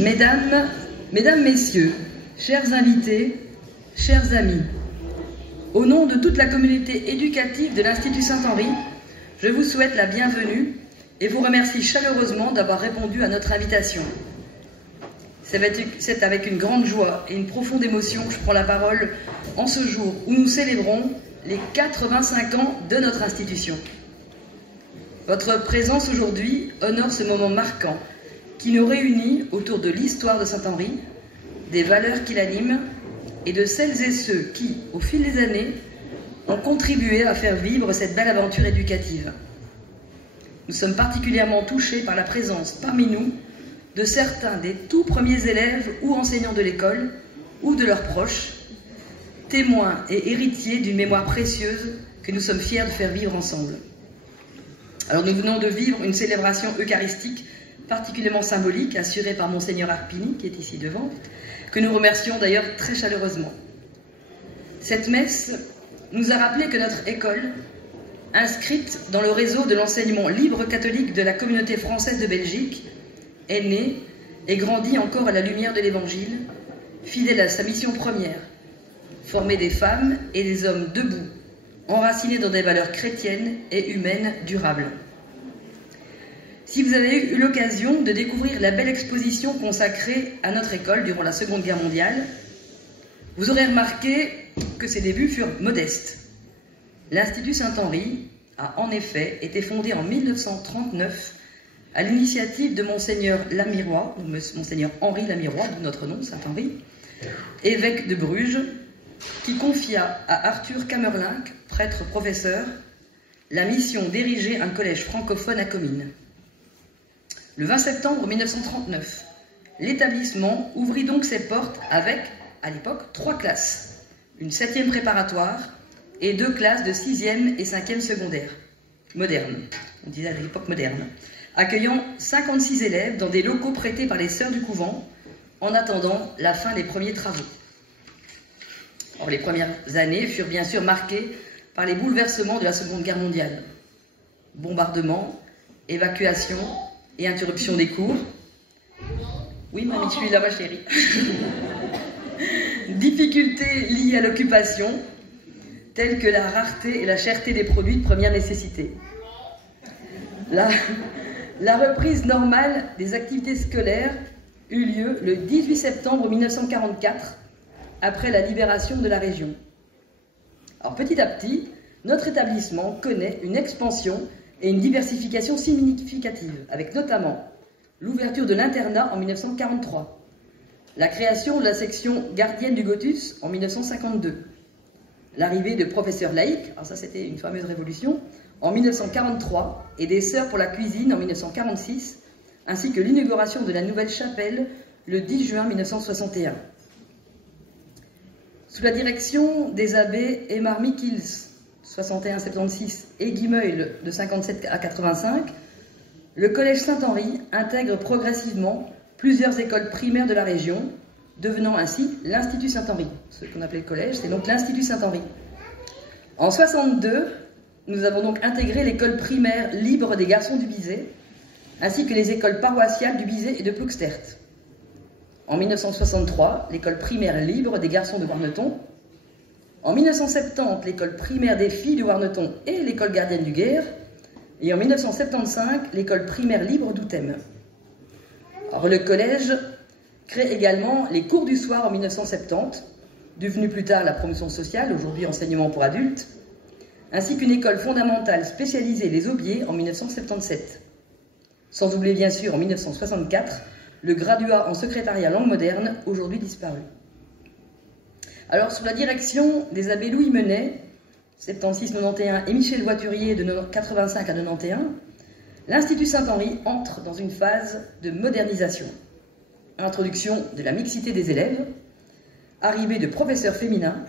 Mesdames, Messieurs, chers invités, chers amis, au nom de toute la communauté éducative de l'Institut Saint-Henri, je vous souhaite la bienvenue et vous remercie chaleureusement d'avoir répondu à notre invitation. C'est avec une grande joie et une profonde émotion que je prends la parole en ce jour où nous célébrons les 85 ans de notre institution. Votre présence aujourd'hui honore ce moment marquant qui nous réunit autour de l'histoire de Saint-Henri, des valeurs qui l'animent et de celles et ceux qui, au fil des années, ont contribué à faire vivre cette belle aventure éducative. Nous sommes particulièrement touchés par la présence parmi nous de certains des tout premiers élèves ou enseignants de l'école ou de leurs proches, témoins et héritiers d'une mémoire précieuse que nous sommes fiers de faire vivre ensemble. Alors nous venons de vivre une célébration eucharistique particulièrement symbolique, assurée par Monseigneur Arpini, qui est ici devant, que nous remercions d'ailleurs très chaleureusement. Cette messe nous a rappelé que notre école, inscrite dans le réseau de l'enseignement libre catholique de la communauté française de Belgique, est née et grandit encore à la lumière de l'Évangile, fidèle à sa mission première, former des femmes et des hommes debout, enracinés dans des valeurs chrétiennes et humaines durables. Si vous avez eu l'occasion de découvrir la belle exposition consacrée à notre école durant la Seconde Guerre mondiale, vous aurez remarqué que ses débuts furent modestes. L'Institut Saint-Henri a en effet été fondé en 1939 à l'initiative de Monseigneur Lamirois, Monseigneur Henri Lamirois, d'où notre nom, Saint-Henri, évêque de Bruges, qui confia à Arthur Kamerlingh, prêtre-professeur, la mission d'ériger un collège francophone à Comines. Le 20 septembre 1939, l'établissement ouvrit donc ses portes avec, à l'époque, 3 classes, une 7e préparatoire et 2 classes de 6e et 5e secondaire, modernes, on disait à l'époque moderne, accueillant 56 élèves dans des locaux prêtés par les sœurs du couvent en attendant la fin des premiers travaux. Or, les premières années furent bien sûr marquées par les bouleversements de la Seconde Guerre mondiale. Bombardements, évacuations et interruption des cours. Oui, mamie, je suis là, ma chérie. Difficultés liées à l'occupation, telles que la rareté et la cherté des produits de première nécessité. La reprise normale des activités scolaires eut lieu le 18 septembre 1944, après la libération de la région. Alors petit à petit, notre établissement connaît une expansion et une diversification significative, avec notamment l'ouverture de l'internat en 1943, la création de la section gardienne du Gothus en 1952, l'arrivée de professeurs laïcs, alors ça c'était une fameuse révolution, en 1943, et des sœurs pour la cuisine en 1946, ainsi que l'inauguration de la nouvelle chapelle le 10 juin 1961. Sous la direction des abbés Aymar Mikils, 61-76, et Guy Meul, de 57 à 85, le Collège Saint-Henri intègre progressivement plusieurs écoles primaires de la région, devenant ainsi l'Institut Saint-Henri. Ce qu'on appelait le collège, c'est donc l'Institut Saint-Henri. En 62, nous avons donc intégré l'école primaire libre des garçons du Bizet, ainsi que les écoles paroissiales du Bizet et de Ploegstert. En 1963, l'école primaire libre des garçons de Warneton. En 1970, l'école primaire des filles de Warneton et l'école gardienne du Guer. Et en 1975, l'école primaire libre d'Outhème. Alors, le collège crée également les cours du soir en 1970, devenu plus tard la promotion sociale, aujourd'hui enseignement pour adultes, ainsi qu'une école fondamentale spécialisée les Aubiers en 1977. Sans oublier bien sûr en 1964, le graduat en secrétariat langue moderne, aujourd'hui disparu. Alors, sous la direction des abbés Louis Menet, 76-91, et Michel Voiturier, de 85 à 91, l'Institut Saint-Henri entre dans une phase de modernisation. Introduction de la mixité des élèves, arrivée de professeurs féminins,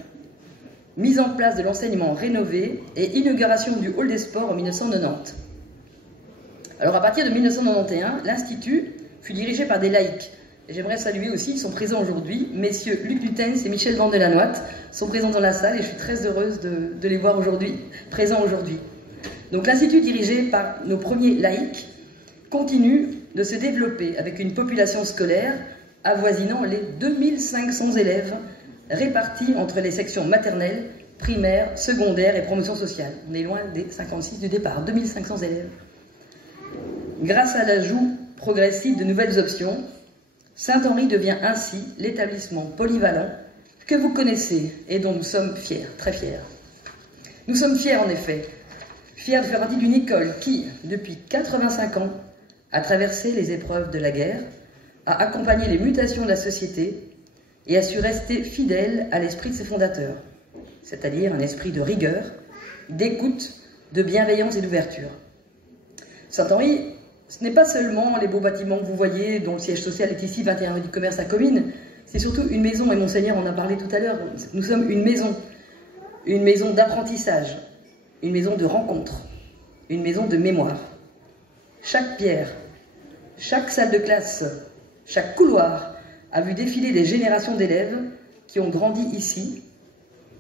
mise en place de l'enseignement rénové et inauguration du hall des sports en 1990. Alors, à partir de 1991, l'Institut fut dirigé par des laïcs. Et j'aimerais saluer aussi, ils sont présents aujourd'hui, messieurs Luc Lutens et Michel Van de la Noite sont présents dans la salle et je suis très heureuse de les voir aujourd'hui, présents aujourd'hui. Donc l'Institut dirigé par nos premiers laïcs continue de se développer avec une population scolaire avoisinant les 2500 élèves répartis entre les sections maternelles, primaires, secondaires et promotion sociale. On est loin des 56 du départ, 2500 élèves. Grâce à l'ajout progressif de nouvelles options, Saint-Henri devient ainsi l'établissement polyvalent que vous connaissez et dont nous sommes fiers, très fiers. Nous sommes fiers en effet, fiers de faire partie d'une école qui, depuis 85 ans, a traversé les épreuves de la guerre, a accompagné les mutations de la société et a su rester fidèle à l'esprit de ses fondateurs, c'est-à-dire un esprit de rigueur, d'écoute, de bienveillance et d'ouverture. Saint-Henri, ce n'est pas seulement les beaux bâtiments que vous voyez, dont le siège social est ici, 21 rue du Commerce à Comines, c'est surtout une maison, et Monseigneur en a parlé tout à l'heure, nous sommes une maison d'apprentissage, une maison de rencontre, une maison de mémoire. Chaque pierre, chaque salle de classe, chaque couloir a vu défiler des générations d'élèves qui ont grandi ici,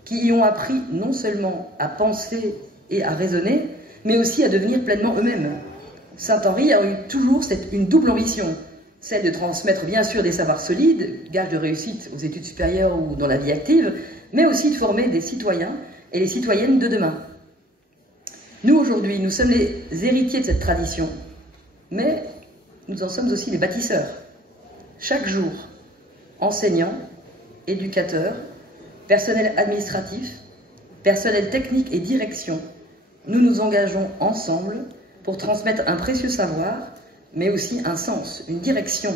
qui y ont appris non seulement à penser et à raisonner, mais aussi à devenir pleinement eux-mêmes. Saint-Henri a eu toujours une double ambition, celle de transmettre bien sûr des savoirs solides, gage de réussite aux études supérieures ou dans la vie active, mais aussi de former des citoyens et les citoyennes de demain. Nous aujourd'hui, nous sommes les héritiers de cette tradition, mais nous en sommes aussi les bâtisseurs. Chaque jour, enseignants, éducateurs, personnel administratif, personnel technique et direction, nous nous engageons ensemble pour transmettre un précieux savoir, mais aussi un sens, une direction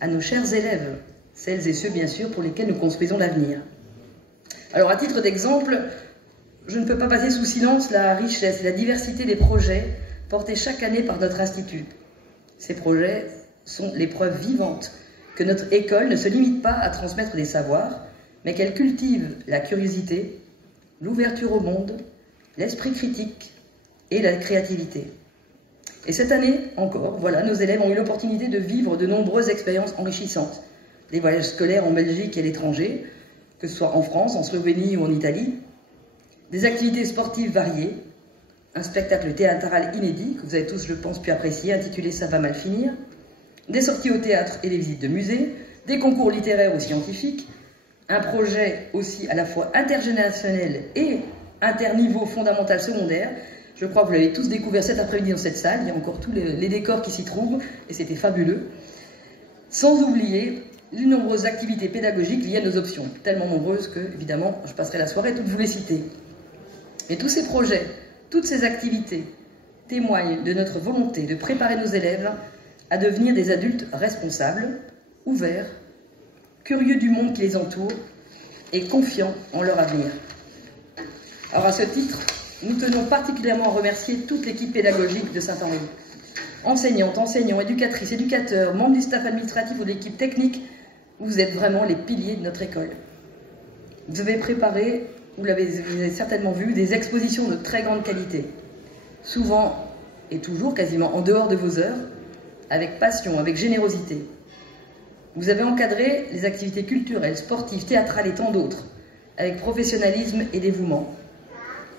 à nos chers élèves, celles et ceux bien sûr pour lesquels nous construisons l'avenir. Alors à titre d'exemple, je ne peux pas passer sous silence la richesse et la diversité des projets portés chaque année par notre institut. Ces projets sont les preuves vivantes que notre école ne se limite pas à transmettre des savoirs, mais qu'elle cultive la curiosité, l'ouverture au monde, l'esprit critique et la créativité. Et cette année encore, voilà, nos élèves ont eu l'opportunité de vivre de nombreuses expériences enrichissantes. Des voyages scolaires en Belgique et à l'étranger, que ce soit en France, en Slovénie ou en Italie, des activités sportives variées, un spectacle théâtral inédit, que vous avez tous, je pense, pu apprécier, intitulé « Ça va mal finir », des sorties au théâtre et des visites de musées, des concours littéraires ou scientifiques, un projet aussi à la fois intergénérationnel et interniveau fondamental secondaire. Je crois que vous l'avez tous découvert cet après-midi dans cette salle, il y a encore tous les décors qui s'y trouvent, et c'était fabuleux. Sans oublier les nombreuses activités pédagogiques liées à nos options, tellement nombreuses que, évidemment, je passerai la soirée à toutes vous les citer. Et tous ces projets, toutes ces activités témoignent de notre volonté de préparer nos élèves à devenir des adultes responsables, ouverts, curieux du monde qui les entoure et confiants en leur avenir. Alors à ce titre, nous tenons particulièrement à remercier toute l'équipe pédagogique de Saint-Henri. Enseignantes, enseignants, éducatrices, éducateurs, membres du staff administratif ou de l'équipe technique, vous êtes vraiment les piliers de notre école. Vous avez préparé, vous avez certainement vu, des expositions de très grande qualité, souvent et toujours quasiment en dehors de vos heures, avec passion, avec générosité. Vous avez encadré les activités culturelles, sportives, théâtrales et tant d'autres, avec professionnalisme et dévouement.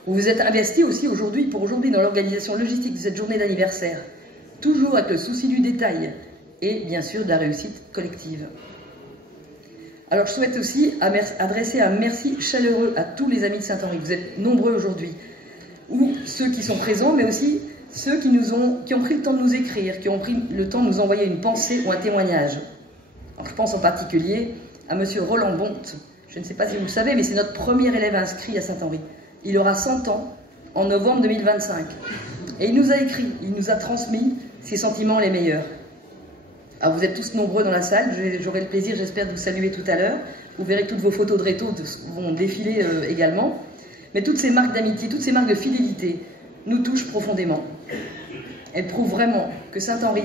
Vous vous êtes investi aussi aujourd'hui dans l'organisation logistique de cette journée d'anniversaire, toujours avec le souci du détail et bien sûr de la réussite collective. Alors je souhaite aussi adresser un merci chaleureux à tous les amis de Saint-Henri. Vous êtes nombreux aujourd'hui, ou ceux qui sont présents, mais aussi ceux qui ont pris le temps de nous écrire, qui ont pris le temps de nous envoyer une pensée ou un témoignage. Alors, je pense en particulier à M. Roland Bonte. Je ne sais pas si vous le savez, mais c'est notre premier élève inscrit à Saint-Henri. Il aura 100 ans en novembre 2025. Et il nous a écrit, il nous a transmis ses sentiments les meilleurs. Alors vous êtes tous nombreux dans la salle, j'aurai le plaisir, j'espère, de vous saluer tout à l'heure. Vous verrez que toutes vos photos de réto vont défiler également. Mais toutes ces marques d'amitié, toutes ces marques de fidélité nous touchent profondément. Elles prouvent vraiment que Saint-Henri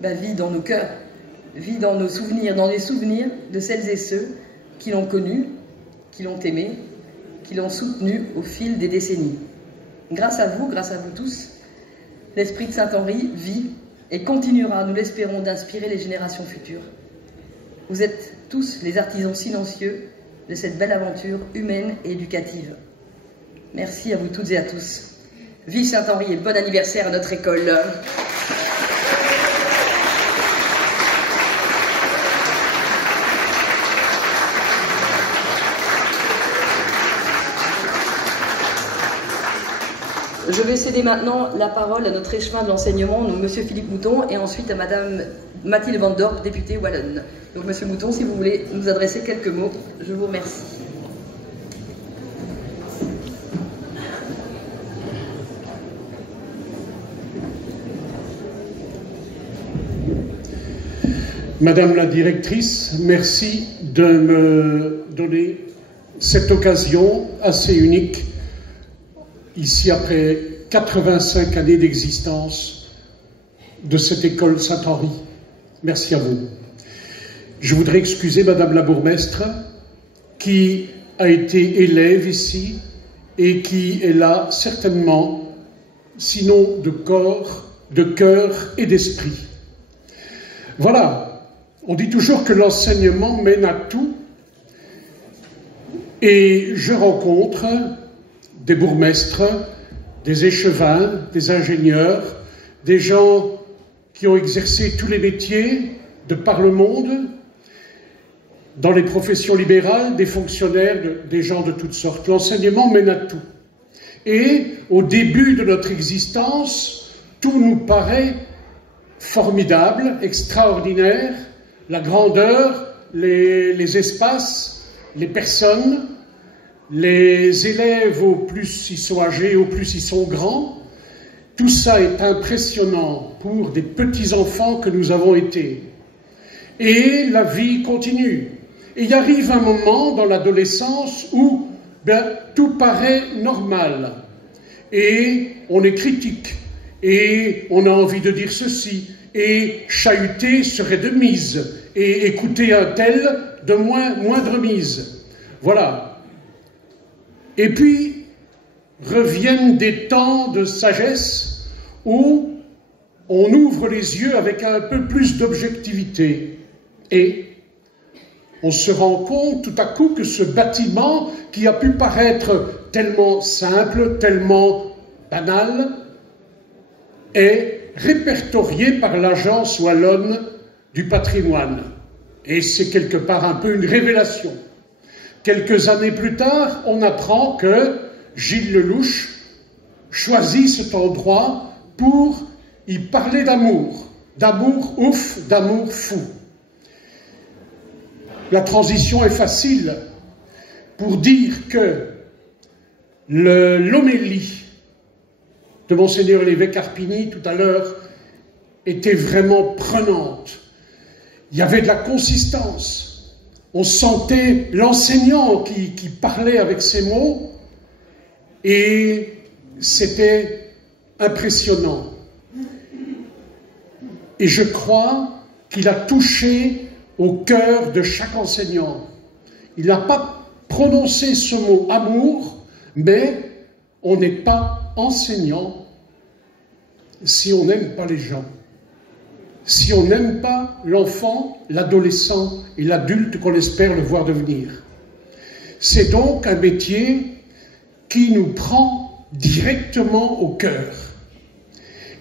vit dans nos cœurs, vit dans nos souvenirs, dans les souvenirs de celles et ceux qui l'ont connu, qui l'ont aimé, qui l'ont soutenu au fil des décennies. Grâce à vous tous, l'esprit de Saint-Henri vit et continuera, nous l'espérons, d'inspirer les générations futures. Vous êtes tous les artisans silencieux de cette belle aventure humaine et éducative. Merci à vous toutes et à tous. Vive Saint-Henri et bon anniversaire à notre école. Je vais céder maintenant la parole à notre échevin de l'enseignement, donc Monsieur Philippe Mouton, et ensuite à Madame Mathilde Van Dorp, députée wallonne. Donc Monsieur Mouton, si vous voulez nous adresser quelques mots, je vous remercie. Madame la directrice, merci de me donner cette occasion assez unique, ici après 85 années d'existence de cette école Saint-Henri. Merci à vous. Je voudrais excuser Madame la bourgmestre, qui a été élève ici et qui est là certainement, sinon de corps, de cœur et d'esprit. Voilà. On dit toujours que l'enseignement mène à tout, et je rencontre des bourgmestres, des échevins, des ingénieurs, des gens qui ont exercé tous les métiers de par le monde, dans les professions libérales, des fonctionnaires, des gens de toutes sortes. L'enseignement mène à tout. Et au début de notre existence, tout nous paraît formidable, extraordinaire, la grandeur, les espaces, les personnes, les élèves, au plus ils sont âgés, au plus ils sont grands. Tout ça est impressionnant pour des petits-enfants que nous avons été. Et la vie continue. Et il arrive un moment dans l'adolescence où tout paraît normal. Et on est critique. Et on a envie de dire ceci. Et chahuter serait de mise, et écouter un tel de moindre mise. Voilà. Et puis, reviennent des temps de sagesse où on ouvre les yeux avec un peu plus d'objectivité. Et on se rend compte tout à coup que ce bâtiment, qui a pu paraître tellement simple, tellement banal, est répertorié par l'Agence wallonne du patrimoine. Et c'est quelque part un peu une révélation. Quelques années plus tard, on apprend que Gilles Lelouch choisit cet endroit pour y parler d'amour. D'amour ouf, d'amour fou. La transition est facile pour dire que l'homélie de Monseigneur l'évêque Arpini, tout à l'heure, était vraiment prenante. Il y avait de la consistance. On sentait l'enseignant qui parlait avec ses mots, et c'était impressionnant. Et je crois qu'il a touché au cœur de chaque enseignant. Il n'a pas prononcé ce mot « amour », mais on n'est pas enseignant si on n'aime pas les gens, si on n'aime pas l'enfant, l'adolescent et l'adulte qu'on espère le voir devenir. C'est donc un métier qui nous prend directement au cœur.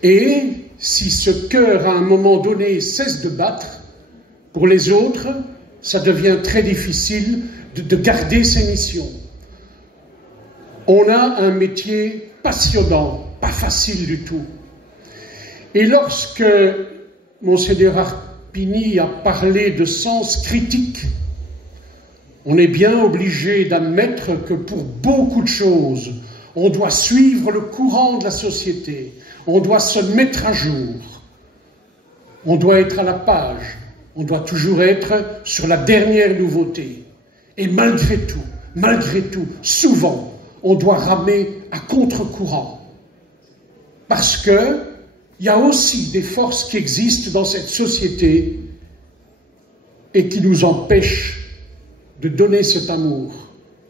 Et si ce cœur, à un moment donné, cesse de battre, pour les autres, ça devient très difficile de garder ses missions. On a un métier passionnant, pas facile du tout. Et lorsque Monseigneur Arpini a parlé de sens critique, on est bien obligé d'admettre que pour beaucoup de choses, on doit suivre le courant de la société, on doit se mettre à jour, on doit être à la page, on doit toujours être sur la dernière nouveauté. Et malgré tout, souvent, on doit ramer à contre-courant. Parce que il y a aussi des forces qui existent dans cette société et qui nous empêchent de donner cet amour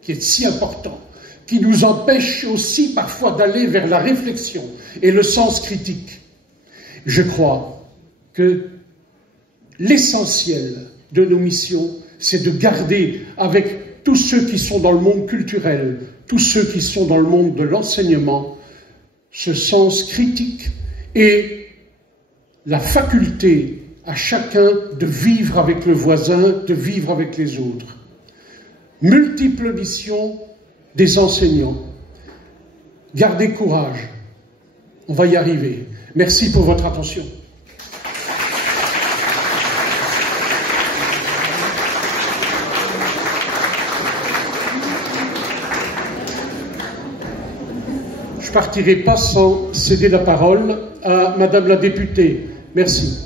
qui est si important, qui nous empêchent aussi parfois d'aller vers la réflexion et le sens critique. Je crois que l'essentiel de nos missions, c'est de garder avec tous ceux qui sont dans le monde culturel, tous ceux qui sont dans le monde de l'enseignement, ce sens critique et la faculté à chacun de vivre avec le voisin, de vivre avec les autres. Multiples missions des enseignants. Gardez courage, On va y arriver. Merci pour votre attention. Je ne partirai pas sans céder la parole à Madame la députée. Merci.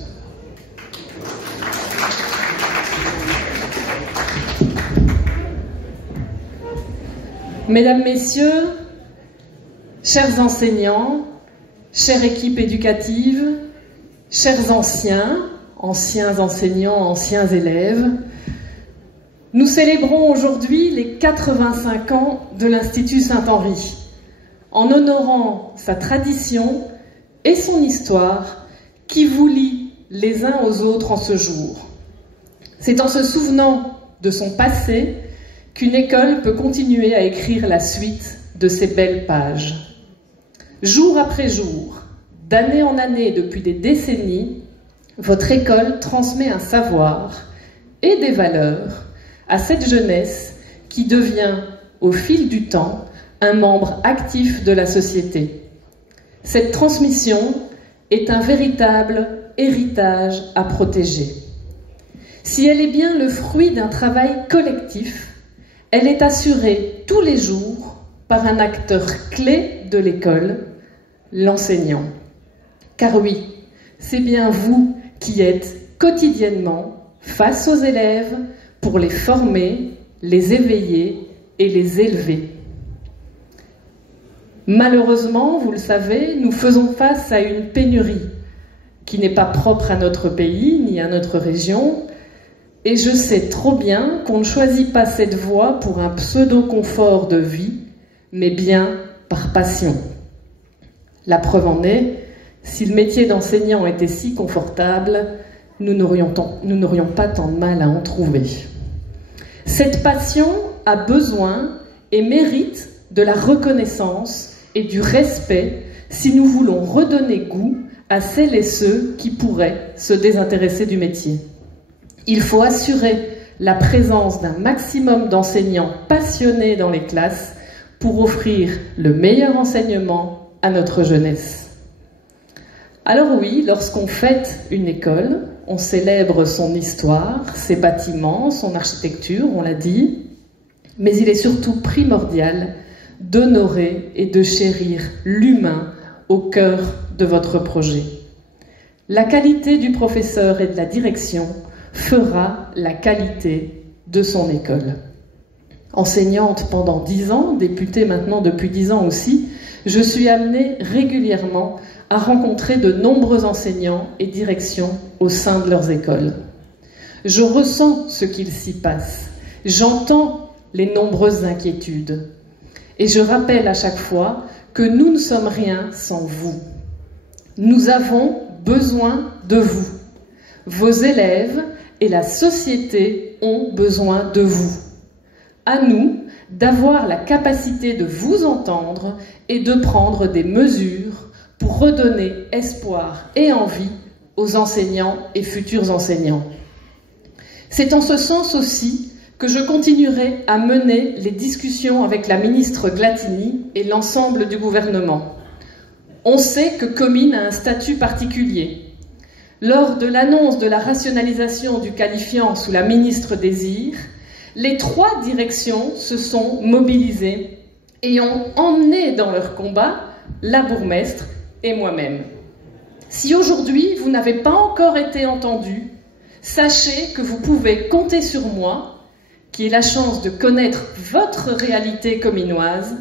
Mesdames, Messieurs, chers enseignants, chère équipe éducative, chers anciens enseignants, anciens élèves, nous célébrons aujourd'hui les 85 ans de l'Institut Saint-Henri, en honorant sa tradition et son histoire qui vous lient les uns aux autres en ce jour. C'est en se souvenant de son passé qu'une école peut continuer à écrire la suite de ces belles pages. Jour après jour, d'année en année, depuis des décennies, votre école transmet un savoir et des valeurs à cette jeunesse qui devient, au fil du temps, un membre actif de la société. Cette transmission est un véritable héritage à protéger. Si elle est bien le fruit d'un travail collectif, elle est assurée tous les jours par un acteur clé de l'école, l'enseignant. Car oui, c'est bien vous qui êtes quotidiennement face aux élèves pour les former, les éveiller et les élever. Malheureusement, vous le savez, nous faisons face à une pénurie qui n'est pas propre à notre pays ni à notre région, et je sais trop bien qu'on ne choisit pas cette voie pour un pseudo-confort de vie, mais bien par passion. La preuve en est, si le métier d'enseignant était si confortable, nous n'aurions pas tant de mal à en trouver. Cette passion a besoin et mérite de la reconnaissance et du respect si nous voulons redonner goût à celles et ceux qui pourraient se désintéresser du métier. Il faut assurer la présence d'un maximum d'enseignants passionnés dans les classes pour offrir le meilleur enseignement à notre jeunesse. Alors oui, lorsqu'on fête une école, on célèbre son histoire, ses bâtiments, son architecture, on l'a dit, mais il est surtout primordial d'honorer et de chérir l'humain au cœur de votre projet. La qualité du professeur et de la direction fera la qualité de son école. Enseignante pendant 10 ans, députée maintenant depuis 10 ans aussi, je suis amenée régulièrement à rencontrer de nombreux enseignants et directions au sein de leurs écoles. Je ressens ce qu'il s'y passe, j'entends les nombreuses inquiétudes, et je rappelle à chaque fois que nous ne sommes rien sans vous. Nous avons besoin de vous. Vos élèves et la société ont besoin de vous. À nous d'avoir la capacité de vous entendre et de prendre des mesures pour redonner espoir et envie aux enseignants et futurs enseignants. C'est en ce sens aussi que je continuerai à mener les discussions avec la ministre Glatini et l'ensemble du gouvernement. On sait que Comines a un statut particulier. Lors de l'annonce de la rationalisation du qualifiant sous la ministre Désir, les 3 directions se sont mobilisées et ont emmené dans leur combat la bourgmestre et moi-même. Si aujourd'hui vous n'avez pas encore été entendu, sachez que vous pouvez compter sur moi, qui ai la chance de connaître votre réalité cominoise,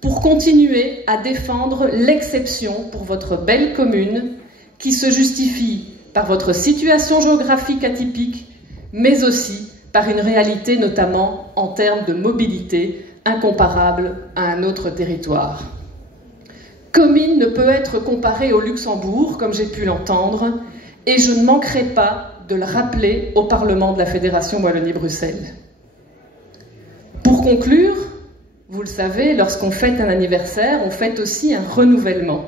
pour continuer à défendre l'exception pour votre belle commune, qui se justifie par votre situation géographique atypique, mais aussi par une réalité notamment en termes de mobilité incomparable à un autre territoire. Comines ne peut être comparée au Luxembourg, comme j'ai pu l'entendre, et je ne manquerai pas de le rappeler au Parlement de la Fédération Wallonie-Bruxelles. Pour conclure, vous le savez, lorsqu'on fête un anniversaire, on fête aussi un renouvellement.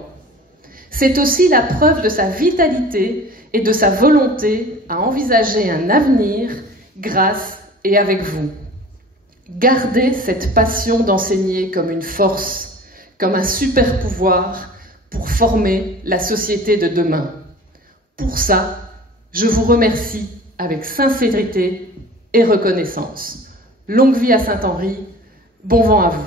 C'est aussi la preuve de sa vitalité et de sa volonté à envisager un avenir grâce et avec vous. Gardez cette passion d'enseigner comme une force, comme un super pouvoir pour former la société de demain. Pour ça, je vous remercie avec sincérité et reconnaissance. Longue vie à Saint-Henri, bon vent à vous.